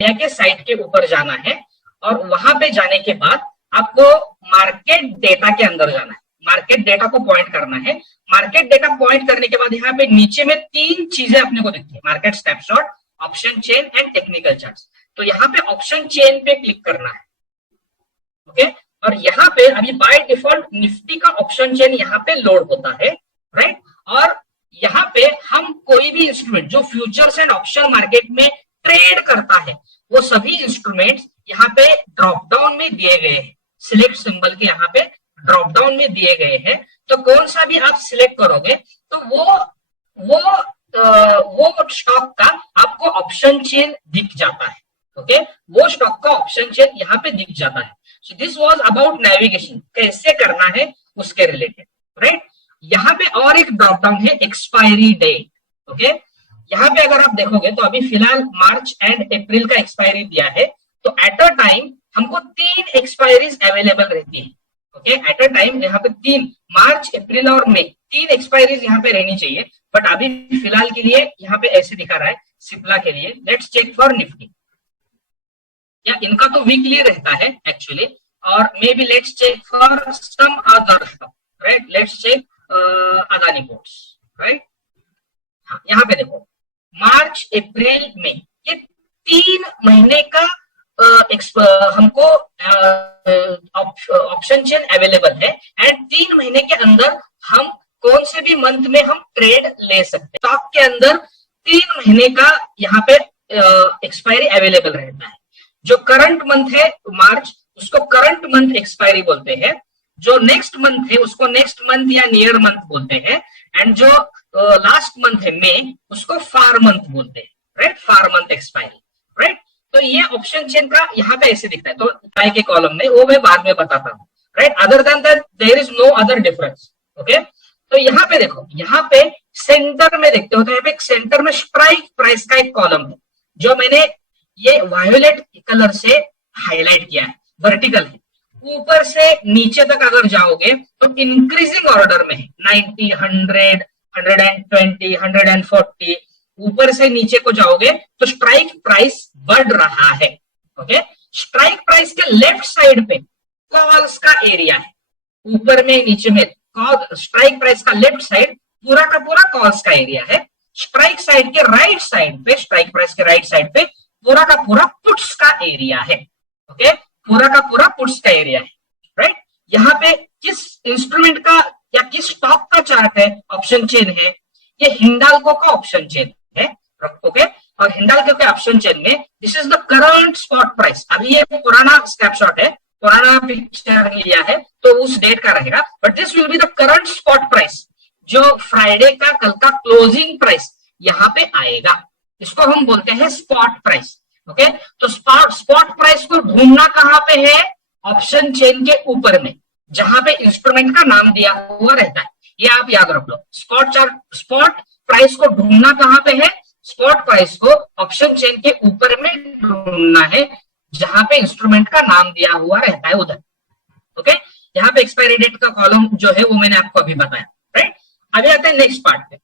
के साइट के ऊपर जाना है और वहां पे जाने के बाद आपको मार्केट डेटा के अंदर जाना है, मार्केट डेटा को पॉइंट करना है। मार्केट डेटा पॉइंट करने के बाद यहाँ पे नीचे में 3 चीजें अपने को दिखती है, market snapshot, option chain and technical charts. तो यहाँ पे ऑप्शन चेन पे क्लिक करना है, ओके। और यहाँ पे अभी बाय डिफॉल्ट निफ्टी का ऑप्शन चेन यहाँ पे लोड होता है, राइट। और यहाँ पे हम कोई भी इंस्ट्रूमेंट जो फ्यूचर्स एंड ऑप्शन मार्केट में ट्रेड करता है वो सभी इंस्ट्रूमेंट्स यहाँ पे ड्रॉप डाउन में दिए गए हैं, सिलेक्ट सिंबल के यहाँ पे ड्रॉप डाउन में दिए गए हैं। तो कौन सा भी आप सिलेक्ट करोगे तो वो स्टॉक का आपको ऑप्शन चेन दिख जाता है, ओके। वो स्टॉक का ऑप्शन चेन यहाँ पे दिख जाता है। So this was about navigation, कैसे करना है उसके रिलेटेड, राइट। यहाँ पे और एक ड्रॉप डाउन है एक्सपायरी डेट, ओके। यहाँ पे अगर आप देखोगे तो अभी फिलहाल मार्च एंड अप्रैल का एक्सपायरी दिया है, तो एट अ टाइम हमको 3 एक्सपायरीज अवेलेबल रहती है, ओके। एट अ टाइम यहाँ पे 3, मार्च अप्रैल और मई 3 एक्सपायरीज यहाँ पे रहनी चाहिए, बट अभी फिलहाल के लिए यहाँ पे ऐसे दिखा रहा है सिप्ला के लिए। लेट्स चेक फॉर निफ्टी, या इनका तो वीकली रहता है एक्चुअली, और maybe let's check for some other, right. Let's check Adani ports, right. हाँ, यहाँ पे देखो मार्च अप्रैल मई ये 3 महीने का हमको ऑप्शन चेन अवेलेबल है, एंड 3 महीने के अंदर हम कौन से भी मंथ में हम ट्रेड ले सकते हैं। स्टॉक के अंदर 3 महीने का यहाँ पे एक्सपायरी अवेलेबल रहता है। जो करंट मंथ है मार्च, उसको करंट मंथ एक्सपायरी बोलते हैं। जो नेक्स्ट मंथ है उसको नेक्स्ट मंथ या नियर मंथ बोलते हैं, एंड जो लास्ट मंथ है मई उसको फार मंथ बोलते हैं, राइट। फार मंथ एक्सपायरी, राइट। तो ये ऑप्शन चेन का यहाँ पे ऐसे दिखता है, तो बाय के कॉलम में वो मैं बाद में बताता हूँ, right. Other than that there is no other difference, okay. तो यहाँ पे देखो, यहाँ पे सेंटर में देखते हो तो यहाँ पे सेंटर में स्ट्राइक प्राइस का एक कॉलम है, जो मैंने ये वायोलेट कलर से हाईलाइट किया है, वर्टिकल है। ऊपर से नीचे तक अगर जाओगे तो इंक्रीजिंग ऑर्डर में है, 90, 100, 120, 140। ऊपर से नीचे को जाओगे तो स्ट्राइक प्राइस बढ़ रहा है, ओके। स्ट्राइक प्राइस के लेफ्ट साइड पे कॉल्स का एरिया है, ऊपर में नीचे में स्ट्राइक प्राइस का लेफ्ट साइड पूरा का पूरा कॉल्स का एरिया है। स्ट्राइक साइड के राइट साइड पे, स्ट्राइक प्राइस के राइट साइड पे पूरा का पूरा पुट्स का एरिया है, ओके। पूरा का पूरा पुट्स का एरिया है, राइट। यहाँ पे किस इंस्ट्रूमेंट का या किस स्टॉक का चार्ट है, ऑप्शन चेन है, ये हिंडाल्को का ऑप्शन चेन है, ओके। और हिंडाल्को के ऑप्शन चेन में this is the current spot price. अभी ये पुराना स्नैपशॉट है, पुराना पिक्चर लिया है तो उस डेट का रहेगा, but this will be the current spot price, जो फ्राइडे का कल का क्लोजिंग प्राइस यहाँ पे आएगा। इसको हम बोलते हैं स्पॉट प्राइस, ओके। तो स्पॉट प्राइस को ढूंढना कहां पे है, ऑप्शन चेन के ऊपर में, जहां पे इंस्ट्रूमेंट का नाम दिया हुआ रहता है। ये आप याद रख लो, स्पॉट प्राइस को ढूंढना कहां पे है, स्पॉट प्राइस को ऑप्शन चेन के ऊपर में ढूंढना है, जहां पे इंस्ट्रूमेंट का नाम दिया हुआ रहता है उधर, ओके। यहाँ पे एक्सपायरी डेट का कॉलम जो है वो मैंने आपको अभी बताया, राइट। अभी आते हैं नेक्स्ट पार्ट पे।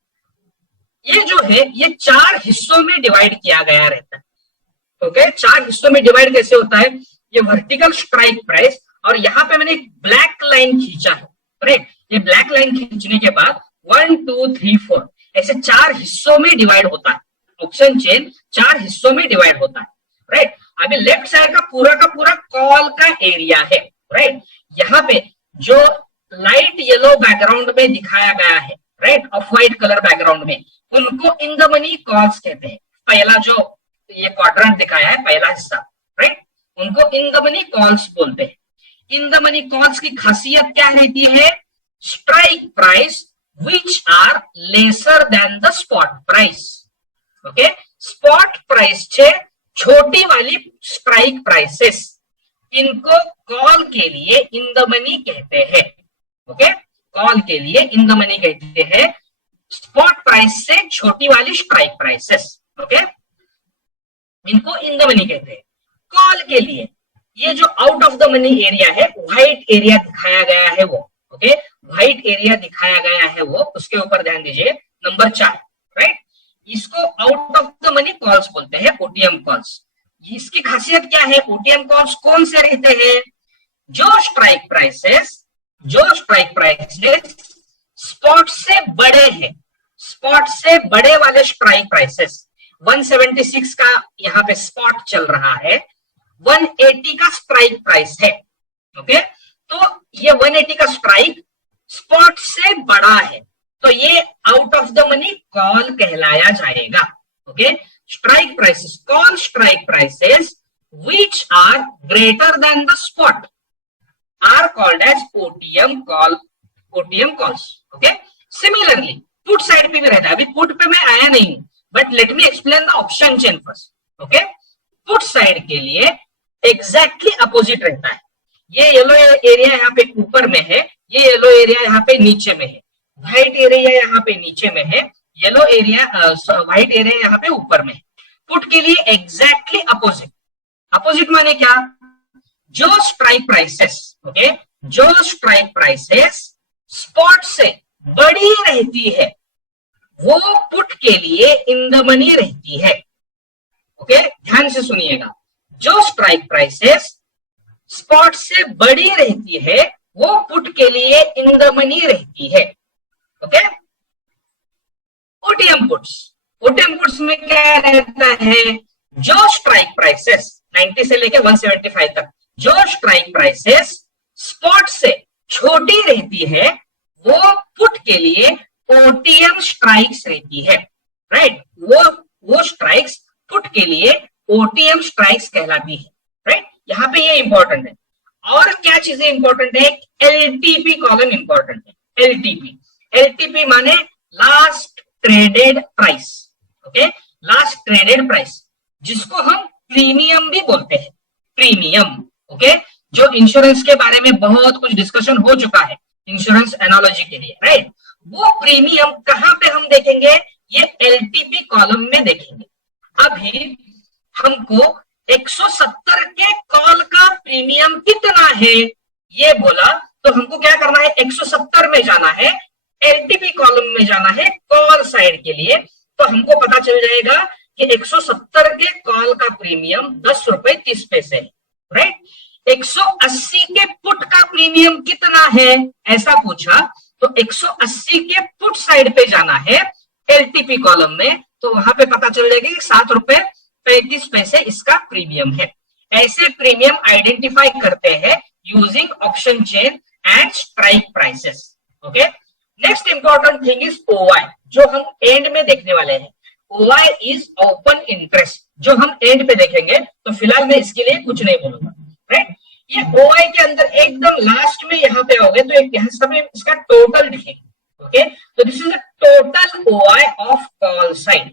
ये जो है ये 4 हिस्सों में डिवाइड किया गया रहता है, ओके। 4 हिस्सों में डिवाइड कैसे होता है, ये वर्टिकल स्ट्राइक प्राइस, और यहाँ पे मैंने एक ब्लैक लाइन खींचा है, राइट। ये ब्लैक लाइन खींचने के बाद 1, 2, 3, 4 ऐसे 4 हिस्सों में डिवाइड होता है। ऑप्शन चेन 4 हिस्सों में डिवाइड होता है, राइट। अभी लेफ्ट साइड का पूरा कॉल का एरिया है, राइट। यहाँ पे जो लाइट येलो बैकग्राउंड में दिखाया गया है, right, of white colour background में, उनको इन द मनी कॉल्स कहते हैं। पहला जो ये क्वाड्रेंट दिखाया है, पहला हिस्सा, राइट, उनको इन द मनी कॉल्स बोलते हैं। इन द मनी कॉल्स की खासियत क्या रहती है, strike price which are lesser than the spot price, okay. Spot price से छोटी वाली स्ट्राइक प्राइसेस, इनको कॉल के लिए इन द मनी कहते हैं, ओके। कॉल के लिए इन द मनी कहते हैं स्पॉट प्राइस से छोटी वाली स्ट्राइक प्राइसेस, ओके। इनको इन द मनी कहते हैं। कॉल के लिए ये जो out of the money area है, व्हाइट एरिया दिखाया गया है वो, ओके। व्हाइट एरिया दिखाया गया है वो, उसके ऊपर ध्यान दीजिए, नंबर 4, राइट। इसको out of the money calls बोलते हैं, ओटीएम कॉल्स। इसकी खासियत क्या है, ओटीएम कॉल्स कौन से रहते हैं, जो स्ट्राइक प्राइसेस स्पॉट से बड़े हैं, स्पॉट से बड़े वाले स्ट्राइक प्राइसेस। 176 का यहाँ पे स्पॉट चल रहा है, 180 का स्ट्राइक प्राइस है। ओके, तो ये 180 का स्ट्राइक स्पॉट से बड़ा है, तो ये out of the money call कहलाया जाएगा। Okay, strike prices, call strike prices which are greater than the spot are called as OTM calls. Okay, similarly put side पे भी रहता है, अभी पुट पे मैं आया नहीं, but let me explain the option chain first. Okay, put side के लिए एग्जैक्टली अपोजिट रहता है। ये येलो एरिया यहाँ पे ऊपर में है, ये येलो एरिया यहाँ पे नीचे में है, व्हाइट एरिया यहाँ पे नीचे में है, येलो एरिया व्हाइट एरिया यहाँ पे ऊपर में है। पुट के लिए एग्जैक्टली अपोजिट। अपोजिट माने क्या, जो स्ट्राइक प्राइसेस, ओके, जो स्ट्राइक प्राइसेस स्पॉट से बड़ी रहती है वो पुट के लिए इन द मनी रहती है। ओके, ध्यान से सुनिएगा, जो स्ट्राइक प्राइसेस स्पॉट से बड़ी रहती है वो पुट के लिए इन द मनी रहती है। ओके, ओटीएम पुट्स में क्या रहता है, जो स्ट्राइक प्राइसेस 90 से लेकर 175 तक, जो स्ट्राइक प्राइसेस स्पॉट से छोटी रहती है वो पुट के लिए ओटीएम स्ट्राइक्स रहती है। राइट, वो स्ट्राइक्स पुट के लिए ओटीएम स्ट्राइक्स कहलाती है। राइट, यहाँ पे ये इंपॉर्टेंट है। और क्या चीजें इंपॉर्टेंट है, एलटीपी कॉलम इंपॉर्टेंट है। एलटीपी माने last traded price. Okay, last traded price, जिसको हम प्रीमियम भी बोलते हैं, प्रीमियम। ओके, जो इंश्योरेंस के बारे में बहुत कुछ डिस्कशन हो चुका है इंश्योरेंस एनालॉजी के लिए, राइट, वो प्रीमियम कहां पे हम देखेंगे, ये एलटीपी कॉलम में देखेंगे। अभी हमको 170 के कॉल का प्रीमियम कितना है ये बोला, तो हमको क्या करना है, 170 में जाना है, एलटीपी कॉलम में जाना है कॉल साइड के लिए, तो हमको पता चल जाएगा कि 170 के कॉल का प्रीमियम 10 रुपए 30 पैसे है। राइट, 180 के पुट का प्रीमियम कितना है ऐसा पूछा, तो 180 के पुट साइड पे जाना है एलटीपी कॉलम में, तो वहां पे पता चल जाएगा कि 7 रुपए 35 पैसे इसका प्रीमियम है। ऐसे प्रीमियम आइडेंटिफाई करते हैं using option chain and strike prices. Okay, next important thing is ओवाई, जो हम एंड में देखने वाले हैं। ओवाई इज ओपन इंटरेस्ट, जो हम एंड पे देखेंगे, तो फिलहाल मैं इसके लिए कुछ नहीं बोलूंगा। राइट, ये ओवाई के अंदर एकदम लास्ट में यहाँ पे आओगे तो एक समय इसका टोटल दिखेगा। ओके, तो this is a total OI of call side,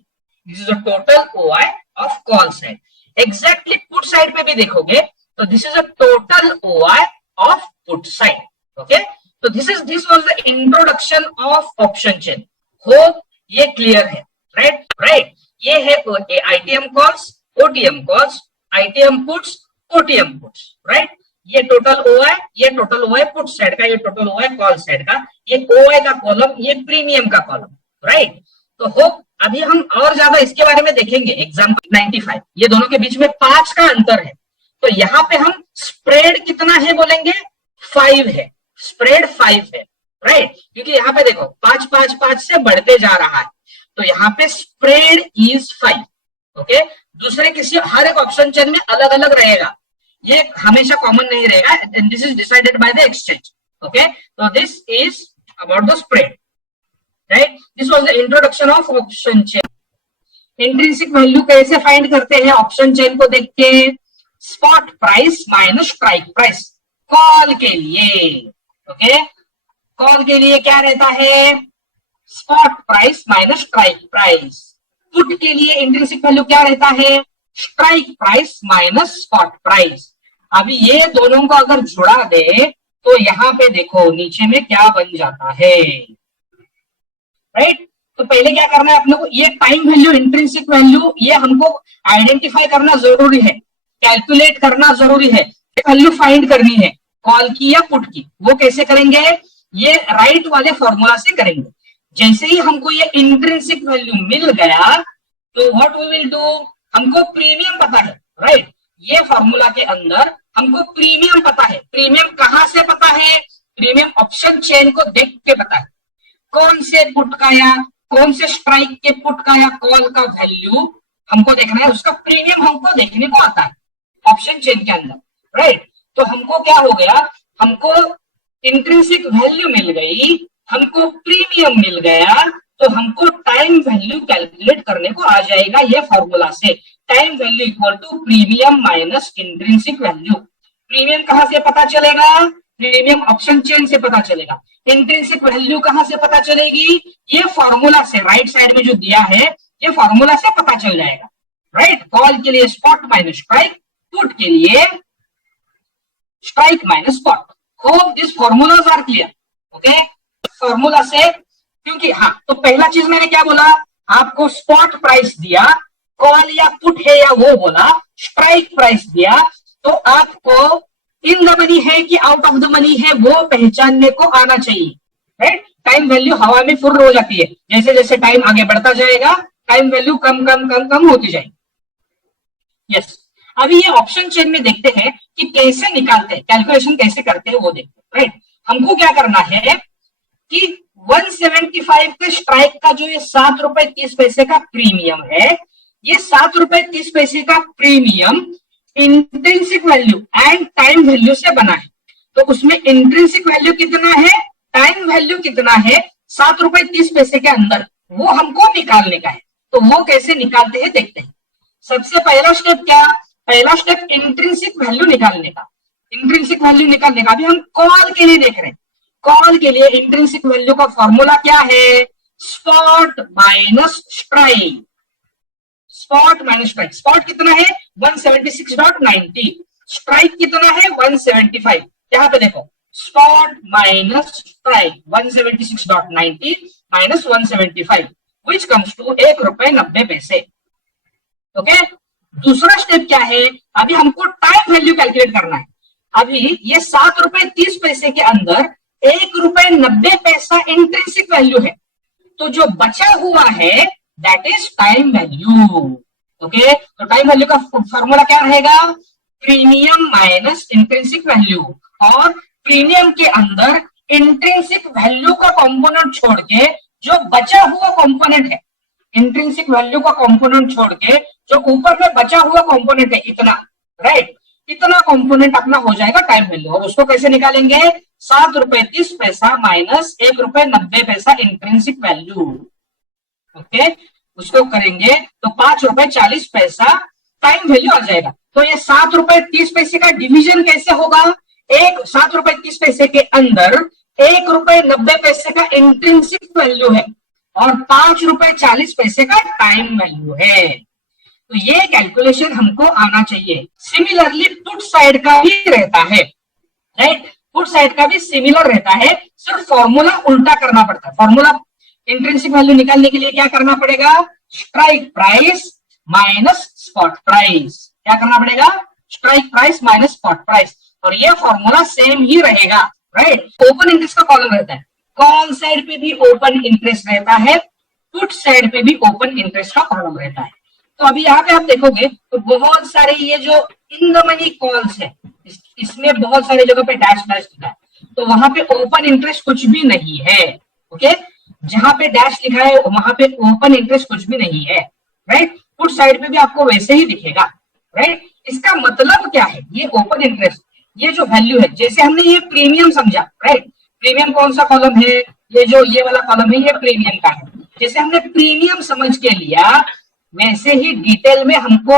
this is a total OI of call side. Exactly put side पे भी देखोगे तो this is a total OI of put side. Okay, तो this was the introduction of option chain. Hope ये clear है। Right, ये है ITM calls, OTM calls, ITM puts, OTM puts. Right, ये टोटल ओआई, ये टोटल ओआई पुट साइड का, ये total OI call side का, ये ओआई का कॉलम, ये प्रीमियम का कॉलम। राइट, तो होप अभी हम और ज्यादा इसके बारे में देखेंगे। एग्जाम्पल 95, ये दोनों के बीच में 5 का अंतर है, तो यहाँ पे हम स्प्रेड कितना है बोलेंगे, 5 है, स्प्रेड 5 है। राइट, क्योंकि यहाँ पे देखो 5 5 5 से बढ़ते जा रहा है, तो यहाँ पे स्प्रेड इज 5। ओके, दूसरे किसी हर एक ऑप्शन चेन में अलग अलग रहेगा, ये हमेशा कॉमन नहीं रहेगा, and this is decided by the exchange. Okay, तो this is about the spread. Right, this was the introduction of option chain. Intrinsic value कैसे फाइंड करते हैं ऑप्शन चेन को देख के, spot price minus strike price call के लिए। Okay, call के लिए क्या रहता है, spot price minus strike price. Put के लिए इंट्रिंसिक वैल्यू क्या रहता है, strike price minus spot price. अभी ये दोनों को अगर जुड़ा दे तो यहाँ पे देखो नीचे में क्या बन जाता है। राइट, तो पहले क्या करना है अपने को, ये टाइम वैल्यू, इंट्रिंसिक वैल्यू, ये हमको आइडेंटिफाई करना जरूरी है, कैलकुलेट करना जरूरी है, वैल्यू फाइंड करनी है कॉल की या पुट की। वो कैसे करेंगे, ये राइट वाले फॉर्मूला से करेंगे। जैसे ही हमको ये इंट्रिंसिक वैल्यू मिल गया तो व्हाट वी विल डू, हमको प्रीमियम पता है। राइट। ये फॉर्मूला के अंदर हमको प्रीमियम पता है। प्रीमियम कहां से पता है? प्रीमियम ऑप्शन चेन को देख के पता है। कौन से पुट का या कौन से स्ट्राइक के पुट का या कॉल का वैल्यू हमको देखना है, उसका प्रीमियम हमको देखने को आता है ऑप्शन चेन के अंदर, राइट। तो हमको क्या हो गया, हमको इंट्रिंसिक वैल्यू मिल गई, हमको प्रीमियम मिल गया, तो हमको टाइम वैल्यू कैलकुलेट करने को आ जाएगा ये फॉर्मूला से। Time value equal to premium minus intrinsic value. Premium कहां से पता चलेगा? प्रीमियम ऑप्शन चेन से पता चलेगा। इंट्रिंसिक वैल्यू कहां से पता चलेगी? ये फॉर्मूला से, राइट साइड में जो दिया है ये फॉर्मूला से पता चल जाएगा, राइट। कॉल के लिए स्पॉट माइनस स्ट्राइक, पुट के लिए strike minus spot. Hope this formulas are clear, okay. Formula से, क्योंकि हाँ, तो पहला चीज मैंने क्या बोला, आपको स्पॉट प्राइस दिया, कॉल या पुट है या वो बोला, स्ट्राइक प्राइस दिया, तो आपको इन द मनी है कि आउट ऑफ द मनी है वो पहचानने को आना चाहिए, राइट। टाइम वैल्यू हवा में फुर्र हो जाती है, जैसे जैसे टाइम आगे बढ़ता जाएगा टाइम वैल्यू कम कम कम कम होती जाएगी। यस, अभी ये ऑप्शन चेन में देखते हैं कि कैसे निकालते हैं, कैलकुलेशन कैसे करते हैं वो देखते हैं, राइट। हमको क्या करना है कि 175 के स्ट्राइक का जो ये 7 रुपए 30 पैसे का प्रीमियम है, ये 7 रुपए 30 पैसे का premium intrinsic value and time value से बना है। तो उसमें इंट्रिंसिक वैल्यू कितना है, टाइम वैल्यू कितना है 7 रुपए 30 पैसे के अंदर, वो हमको निकालने का है। तो वो कैसे निकालते हैं देखते हैं। सबसे पहला स्टेप क्या, पहला स्टेप इंट्रिंसिक वैल्यू निकालने का। इंट्रिंसिक वैल्यू निकालने का, अभी हम कॉल के लिए देख रहे हैं। कॉल के लिए इंट्रिंसिक वैल्यू का फॉर्मूला क्या है, spot minus strike. Spot minus strike, spot कितना है 176.90, स्ट्राइक कितना है 175। यहां पे देखो, spot minus strike 176.90 minus 175 which comes to 1 रुपए 90 पैसे, ओके। दूसरा स्टेप क्या है, अभी हमको टाइम वैल्यू कैलकुलेट करना है। अभी ये 7 रुपए 30 पैसे के अंदर 1 रुपए 90 पैसा इंट्रिंसिक वैल्यू है, तो जो बचा हुआ है that is time value, okay. तो टाइम वैल्यू का फॉर्मूला क्या रहेगा, प्रीमियम माइनस इंट्रिंसिक वैल्यू, और प्रीमियम के अंदर इंट्रिंसिक वैल्यू का कंपोनेंट छोड़ के जो बचा हुआ कंपोनेंट है, इंट्रिंसिक वैल्यू का कंपोनेंट छोड़ के जो ऊपर में बचा हुआ कंपोनेंट है इतना, राइट, इतना कंपोनेंट अपना हो जाएगा टाइम वैल्यू। और उसको कैसे निकालेंगे, 7 रुपए 30 पैसा माइनस 1 रुपए 90 पैसा इंट्रिंसिक वैल्यू, ओके। उसको करेंगे तो 5 रुपए 40 पैसा टाइम वैल्यू आ जाएगा। तो ये 7 रुपए 30 पैसे का डिवीजन कैसे होगा, 7 रुपए 30 पैसे के अंदर 1 रुपए 90 पैसे का इंट्रिंसिक वैल्यू है और 5 रुपए 40 पैसे का टाइम वैल्यू है। तो ये कैलकुलेशन हमको आना चाहिए। सिमिलरली पुट साइड का भी रहता है, राइट। पुट साइड का भी सिमिलर रहता है, सिर्फ फॉर्मूला उल्टा करना पड़ता है। फॉर्मूला इंट्रिंसिक वैल्यू निकालने के लिए क्या करना पड़ेगा, strike price minus spot price. क्या करना पड़ेगा, strike price minus spot price. और ये फॉर्मूला सेम ही रहेगा, राइट। ओपन इंटरेस्ट का कॉलम रहता है, कॉल साइड पे भी ओपन इंटरेस्ट रहता है, पुट साइड पे भी ओपन इंटरेस्ट का कॉलम रहता है। तो अभी यहाँ पे आप देखोगे तो बहुत सारे ये जो इन द मनी कॉल्स है, इसमें बहुत सारे जगह पे डैश डैश लिखा है, तो वहां पे ओपन इंटरेस्ट कुछ भी नहीं है, ओके। जहां पे डैश लिखा है वहां पे ओपन इंटरेस्ट कुछ भी नहीं है, राइट। पुट साइड पे भी आपको वैसे ही दिखेगा, राइट। इसका मतलब क्या है, ये ओपन इंटरेस्ट, ये जो वैल्यू है, जैसे हमने ये प्रीमियम समझा, राइट। प्रीमियम कौन सा कॉलम है, ये जो ये वाला कॉलम है ये प्रीमियम का है। जैसे हमने प्रीमियम समझ के लिया, वैसे ही डिटेल में हमको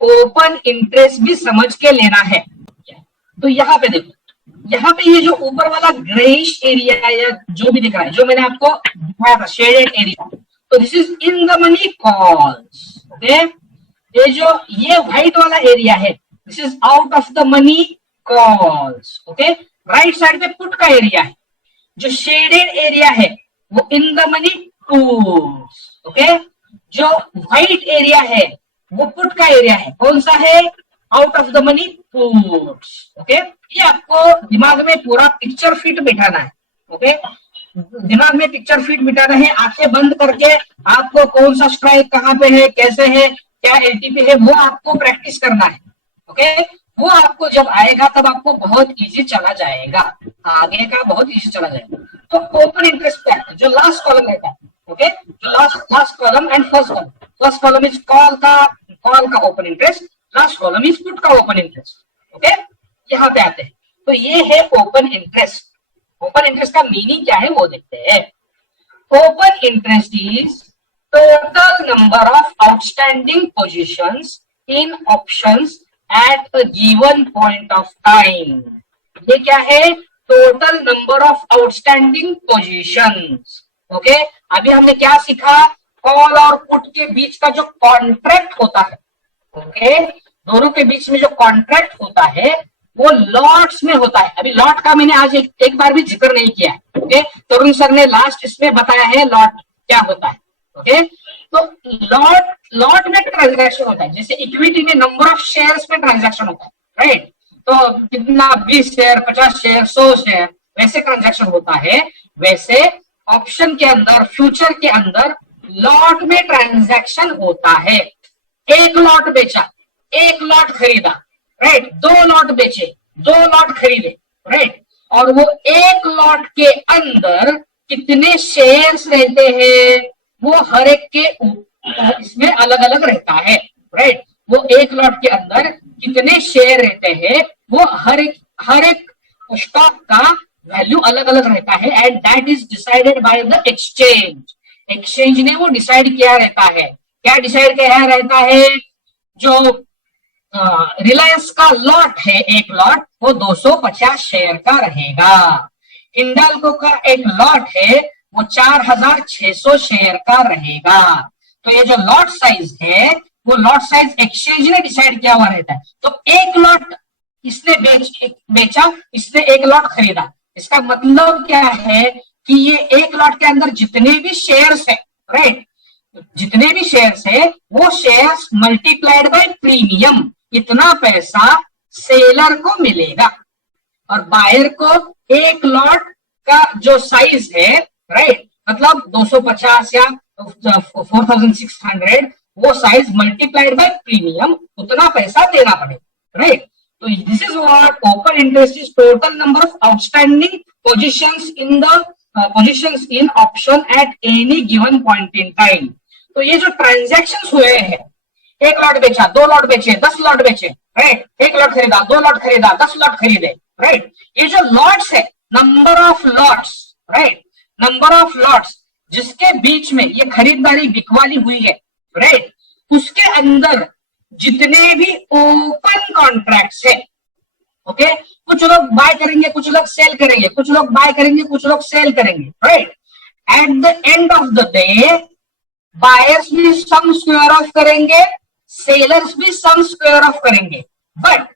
ओपन इंटरेस्ट भी समझ के लेना है। तो यहाँ पे देखो, यहाँ पे ये जो ऊपर वाला ग्रेइश एरिया या जो भी दिख रहा है, जो मैंने आपको दिखाया था शेडेड एरिया, तो this is in the money calls, okay. ये जो ये व्हाइट वाला एरिया है, this is out of the money calls, okay. Right side पे पुट का एरिया है, जो शेडेड एरिया है वो in the money puts, okay. जो व्हाइट एरिया है वो पुट का एरिया है, कौन सा है, out of the money puts, okay. ये आपको दिमाग में पूरा पिक्चर फिट बिठाना है, ओके। दिमाग में पिक्चर फिट बिठाना है, आंखें बंद करके आपको कौन सा स्ट्राइक कहां पे है, कैसे है, क्या एलटीपी है, वो आपको प्रैक्टिस करना है। ओके, वो आपको जब आएगा तब आपको बहुत इजी चला जाएगा, आगे का बहुत इजी चला जाएगा। तो ओपन इंटरेस्ट क्या है, जो लास्ट कॉलम रहता है, ओके, जो last column and first column is call का open interest, last column is put का ओपन इंटरेस्ट। ओके, यहाँ पे आते हैं, तो ये है ओपन इंटरेस्ट। ओपन इंटरेस्ट का मीनिंग क्या है वो देखते हैं। Open interest is total number of outstanding positions in options at a given point of time. ये क्या है, total number of outstanding positions. Okay, अभी हमने क्या सीखा, कॉल और पुट के बीच का जो कॉन्ट्रैक्ट होता है, ओके, दोनों के बीच में जो कॉन्ट्रैक्ट होता है वो लॉट्स में होता है। अभी लॉट का मैंने आज एक बार भी जिक्र नहीं किया है। ओके, तरुण सर ने लास्ट इसमें बताया है लॉट क्या होता है। ओके, तो लॉट में ट्रांजैक्शन होता है, जैसे इक्विटी में नंबर ऑफ शेयर्स में ट्रांजैक्शन होता है, राइट। तो कितना 20 शेयर, 50 शेयर, 100 शेयर, वैसे ट्रांजैक्शन होता है। वैसे ऑप्शन के अंदर, फ्यूचर के अंदर लॉट में ट्रांजैक्शन होता है। एक लॉट बेचा, एक लॉट खरीदा, राइट, 2 लॉट बेचे, 2 लॉट खरीदे, राइट, और वो एक लॉट के अंदर कितने शेयर्स रहते हैं वो हर एक के इसमें अलग अलग रहता है, राइट। वो एक लॉट के अंदर कितने शेयर रहते हैं वो हर एक स्टॉक का वैल्यू अलग अलग रहता है, and that is decided by the exchange. Exchange ने वो डिसाइड किया रहता है। क्या डिसाइड किया रहता है, जो रिलायंस का लॉट है, एक लॉट, वो 250 शेयर का रहेगा। हिंडाल्को का एक लॉट है वो 4600 शेयर का रहेगा। तो ये जो लॉट साइज है वो लॉट साइज एक्सचेंज ने डिसाइड किया हुआ रहता है। तो एक लॉट इसने बेचा, इसने एक लॉट खरीदा। इसका मतलब क्या है कि ये एक लॉट के अंदर जितने भी शेयर्स है, राइट, जितने भी शेयर्स है वो शेयर्स मल्टीप्लाइड बाय प्रीमियम, इतना पैसा सेलर को मिलेगा। और बायर को एक लॉट का जो साइज है, राइट, मतलब 250 या 4600, वो साइज मल्टीप्लाइड बाय प्रीमियम, उतना पैसा देना पड़ेगा, राइट। तो this is what open interest is, total number of outstanding positions in option at any given point in time. तो ये जो ट्रांजैक्शंस हुए हैं, एक लॉट बेचा, 2 लॉट बेचे, 10 लॉट बेचे, राइट, एक लॉट खरीदा, 2 लॉट खरीदा, 10 लॉट खरीदे, राइट। ये जो लॉट्स है, number of lots, right, number of lots जिसके बीच में ये खरीदारी बिकवाली हुई है, राइट, उसके अंदर जितने भी ओपन कॉन्ट्रैक्ट्स है, ओके, कुछ लोग बाय करेंगे, कुछ लोग सेल करेंगे, कुछ लोग बाय करेंगे, कुछ लोग सेल करेंगे, right. At the end of the day buyers भी सम स्क्वायर ऑफ करेंगे, सेलर्स भी सम स्क्वायर ऑफ करेंगे, but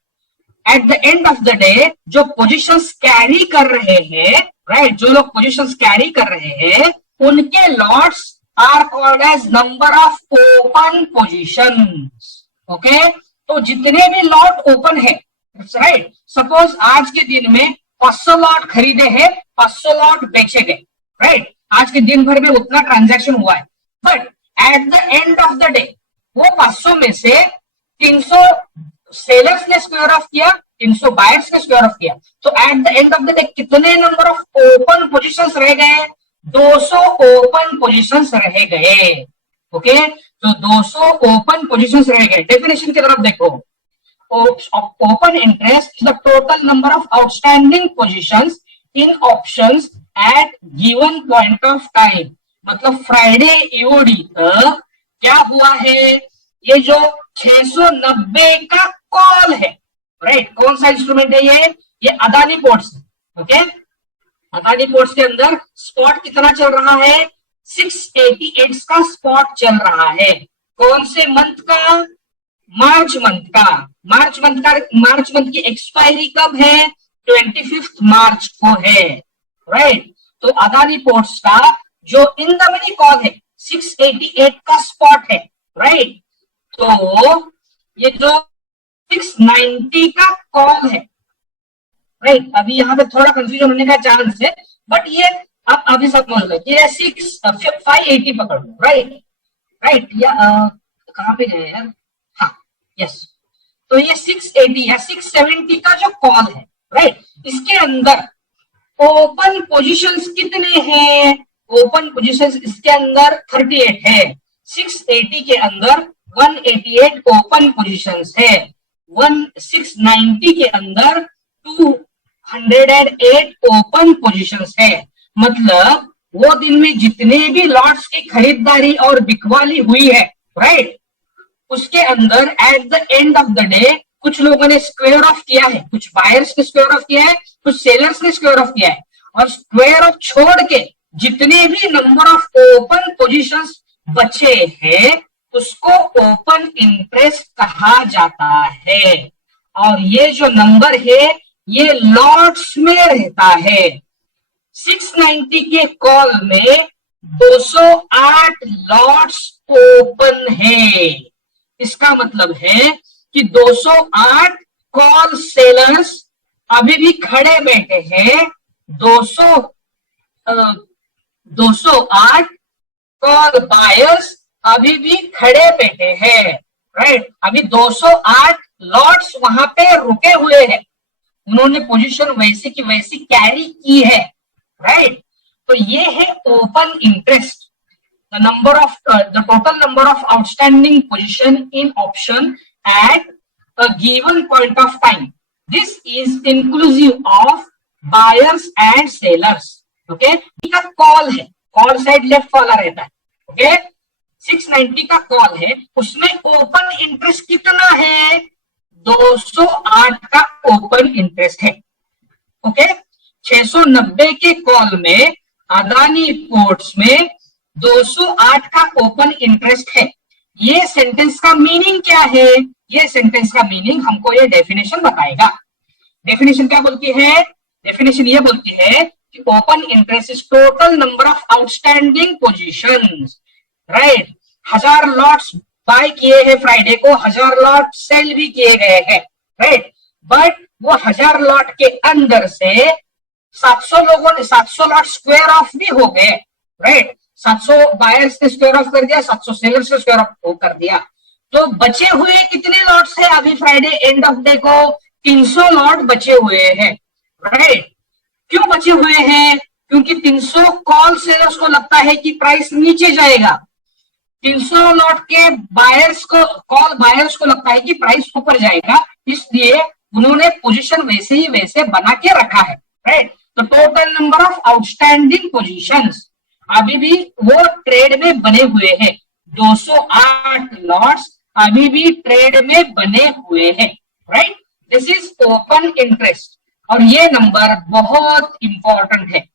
at the end of the day जो पोजीशंस कैरी कर रहे हैं, राइट, जो लोग पोजीशंस कैरी कर रहे हैं उनके lots are called as number of open positions. Okay, तो जितने भी लॉट ओपन है, राइट, सपोज आज के दिन में 500 लॉट खरीदे हैं, 500 लॉट बेचे गए, राइट, आज के दिन भर में उतना ट्रांजैक्शन हुआ है, but at the end of the day वो 500 में से 300 सेलर्स ने स्क्वायर ऑफ किया, 300 बायर्स ने स्क्वायर ऑफ किया। तो at the end of the day कितने नंबर ऑफ ओपन पोजीशंस रह गए, 200 ओपन पोजीशंस रह गए। ओके, तो 200 ओपन पोजीशंस रह गए। डेफिनेशन की तरफ देखो, open interest is the total number of outstanding positions in options at given point of time. मतलब फ्राइडे ईओडी तक क्या हुआ है, ये जो 690 का कॉल है, राइट, कौन सा इंस्ट्रूमेंट है ये Adani ports, okay, Adani ports के अंदर स्पॉट कितना चल रहा है, 688 का स्पॉट चल रहा है। कौन से मंथ का, मार्च मंथ का। मार्च मंथ की एक्सपायरी कब है, 25 मार्च को है, राइट। तो अदानी पोर्ट्स का जो इन द मनी कॉल है 688 का स्पॉट है, राइट। तो ये जो 690 का कॉल है, राइट, अभी यहाँ पे थोड़ा कंफ्यूजन होने का चांस है, बट ये आप अभी समझ लो कि 580 पकड़ लो, राइट, या कहाँ पे गए यार, हाँ यस, तो ये 680 या 670 का जो कॉल है, राइट, इसके अंदर ओपन पोजीशंस कितने हैं, ओपन पोजीशंस इसके अंदर 38 है, 680 के अंदर 188 ओपन पोजीशंस है, 690 के अंदर 208 ओपन पोजीशंस है। मतलब वो दिन में जितने भी लॉट्स की खरीदारी और बिकवाली हुई है, राइट, उसके अंदर at the end of the day कुछ लोगों ने स्क्वायर ऑफ किया है, कुछ बायर्स ने स्क्वायर ऑफ किया है, कुछ सेलर्स ने स्क्वायर ऑफ किया है, और स्क्वायर ऑफ छोड़ के जितने भी नंबर ऑफ ओपन पोजीशंस बचे हैं उसको ओपन इंटरेस्ट कहा जाता है। और ये जो नंबर है ये लॉट्स में रहता है। 690 के कॉल में 208 लॉट्स ओपन है। इसका मतलब है कि 208 कॉल सेलर्स अभी भी खड़े बैठे हैं, 208 कॉल बायर्स अभी भी खड़े बैठे हैं, राइट। अभी 208 लॉट्स वहां पे रुके हुए हैं, उन्होंने पोजीशन वैसी की वैसी कैरी की है, राइट। तो ये है open interest, the number of the total number of outstanding position in option at a given point of time. This is inclusive of buyers and sellers. Okay, का कॉल है, कॉल साइड लेफ्ट वाला रहता है। Okay, 690 का call है, उसमें open interest कितना है, 208 का ओपन इंटरेस्ट है। ओके, 690 के कॉल में अदानी पोर्ट्स में 208 का ओपन इंटरेस्ट है। ये सेंटेंस का मीनिंग क्या है, ये सेंटेंस का मीनिंग हमको ये डेफिनेशन बताएगा। डेफिनेशन क्या बोलती है, डेफिनेशन ये बोलती है कि open interest is total number of outstanding positions, right. 1000 lots buy किए हैं फ्राइडे को, 1000 लॉट सेल भी किए गए हैं, राइट। बट वो 1000 लॉट के अंदर से 700 लोगों ने 700 लॉट स्क्वायर ऑफ भी हो गए, राइट। 700 बायर्स ने स्क्वायर ऑफ कर दिया, 700 सेलर्स ने स्क्वायर ऑफ कर दिया, तो बचे हुए कितने लॉट्स है अभी फ्राइडे एंड ऑफ डे को, 300 लॉट बचे हुए हैं, राइट। क्यों बचे हुए हैं, क्योंकि 300 कॉल सेलर्स को लगता है कि प्राइस नीचे जाएगा, 300 लॉट के बायर्स को, कॉल बायर्स को लगता है कि प्राइस ऊपर जाएगा, इसलिए उन्होंने पोजीशन वैसे ही वैसे बना के रखा है, राइट। तो total number of outstanding positions अभी भी वो ट्रेड में बने हुए हैं, 208 लॉट्स अभी भी ट्रेड में बने हुए हैं, right. This is open interest. और ये नंबर बहुत इंपॉर्टेंट है।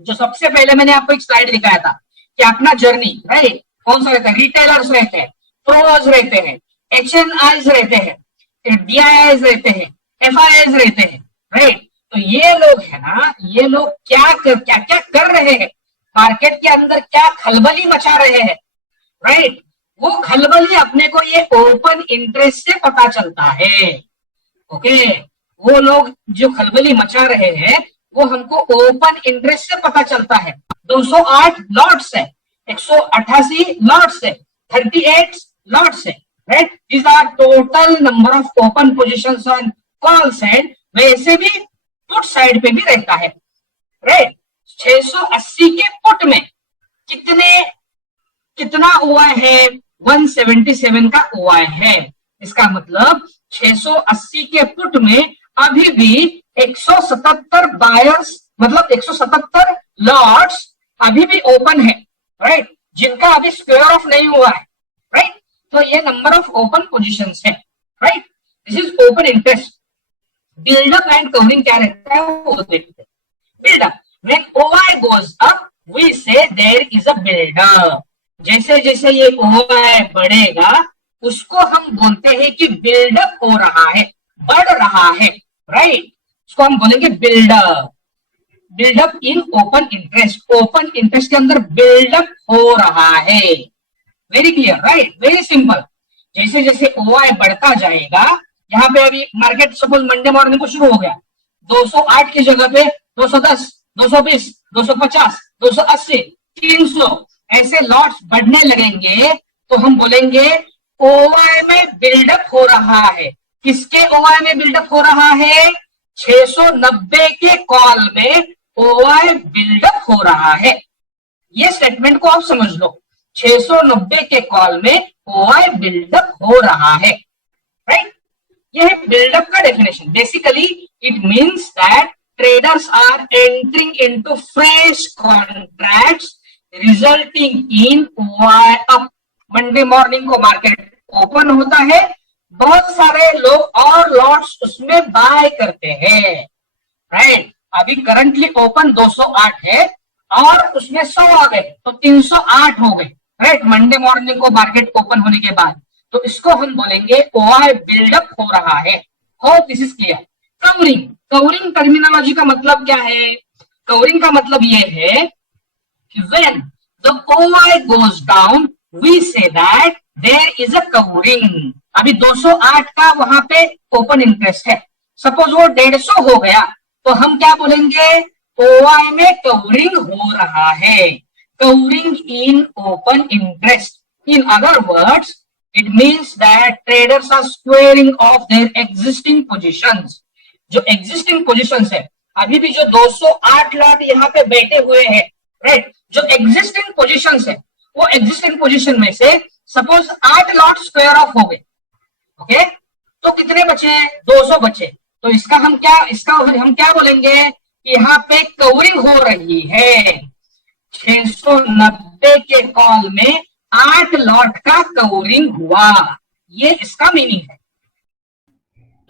जो सबसे पहले मैंने आपको एक स्लाइड दिखाया था कि अपना जर्नी, राइट, कौन सा रहता है, रिटेलर्स रहते हैं, प्रोज रहते हैं, HNIs रहते हैं, DIIs रहते हैं, FIIs रहते हैं, राइट। तो ये लोग है ना, ये लोग क्या कर रहे हैं, मार्केट के अंदर क्या खलबली मचा रहे हैं, राइट। वो खलबली अपने को ये ओपन इंटरेस्ट से पता चलता है। ओके, वो लोग जो खलबली मचा रहे हैं वो हमको ओपन इंटरेस्ट से पता चलता है। 208 लॉट्स है, 188 लॉट्स है, 38 लॉट्स है, right. These are total number of open positions on call side, वैसे भी पुट साइड पे भी रहता है, राइट। 680 के पुट में कितना हुआ है, 177 का हुआ है। इसका मतलब 680 के पुट में अभी भी 177 बायर्स, मतलब 177 लॉट्स अभी भी ओपन है, राइट, जिनका अभी स्क्वायर ऑफ नहीं हुआ है, राइट। तो ये नंबर ऑफ ओपन पोजीशंस है, right. This is open interest. Buildup and covering क्या रहता है वो देखते हैं। Buildup, when OI goes up, we say there is a build-up. जैसे जैसे ये OI बढ़ेगा उसको हम बोलते हैं कि बिल्डअप हो रहा है, बढ़ रहा है, राइट। इसको हम बोलेंगे buildup. Buildup in open interest, open interest के अंदर बिल्डअप हो रहा है। Very clear, right, very simple. जैसे जैसे OI बढ़ता जाएगा, यहाँ पे अभी मार्केट सपोज मंडे मॉर्निंग को शुरू हो गया, 208 की जगह पे 210, 220, 250, 280, 300 ऐसे लॉट्स बढ़ने लगेंगे तो हम बोलेंगे ओआई में बिल्डअप हो रहा है। किसके ओआई में बिल्डअप हो रहा है? 690 के कॉल में ओआई बिल्डअप हो रहा है। ये स्टेटमेंट को आप समझ लो, 690 के कॉल में ओआई बिल्डअप हो रहा है, राइट। यह है बिल्डअप का definition. Basically it means that traders are entering into fresh contracts resulting in OI up। Monday morning को मार्केट ओपन होता है, बहुत सारे लोग और लॉट्स उसमें बाय करते हैं, राइट। अभी करंटली ओपन 208 है और उसमें 100 आ गए तो 308 हो गए, राइट, मंडे मॉर्निंग को मार्केट ओपन होने के बाद। तो इसको हम बोलेंगे ओआई बिल्डअप हो रहा है। Hope this is clear. Covering, covering terminology का मतलब क्या है? कवरिंग का मतलब ये है कि when the OI goes down we say that there is a covering. अभी 208 का वहां पे ओपन इंटरेस्ट है, सपोज वो 150 हो गया तो हम क्या बोलेंगे? OI में कवरिंग हो रहा है, covering in open interest. In other words it means that traders are squaring off their existing positions. जो एग्जिस्टिंग पोजीशंस है, अभी भी जो 208 लॉट यहाँ पे बैठे हुए हैं, राइट, जो एग्जिस्टिंग पोजीशंस है वो एग्जिस्टिंग पोजीशन में से सपोज 8 लॉट स्क्वायर ऑफ हो गए, ओके, तो कितने बचे? 200 बचे। तो इसका हम क्या बोलेंगे? यहाँ पे कवरिंग हो रही है। 690 के कॉल में 8 लॉट का कवरिंग हुआ, ये इसका मीनिंग है।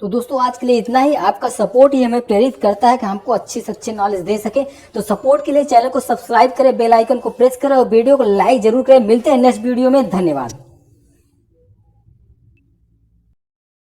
तो दोस्तों आज के लिए इतना ही। आपका सपोर्ट ही हमें प्रेरित करता है कि हमको अच्छी से अच्छी नॉलेज दे सके। तो सपोर्ट के लिए चैनल को सब्सक्राइब करें, बेल आइकन को प्रेस करें और वीडियो को लाइक जरूर करें। मिलते हैं नेक्स्ट वीडियो में। धन्यवाद।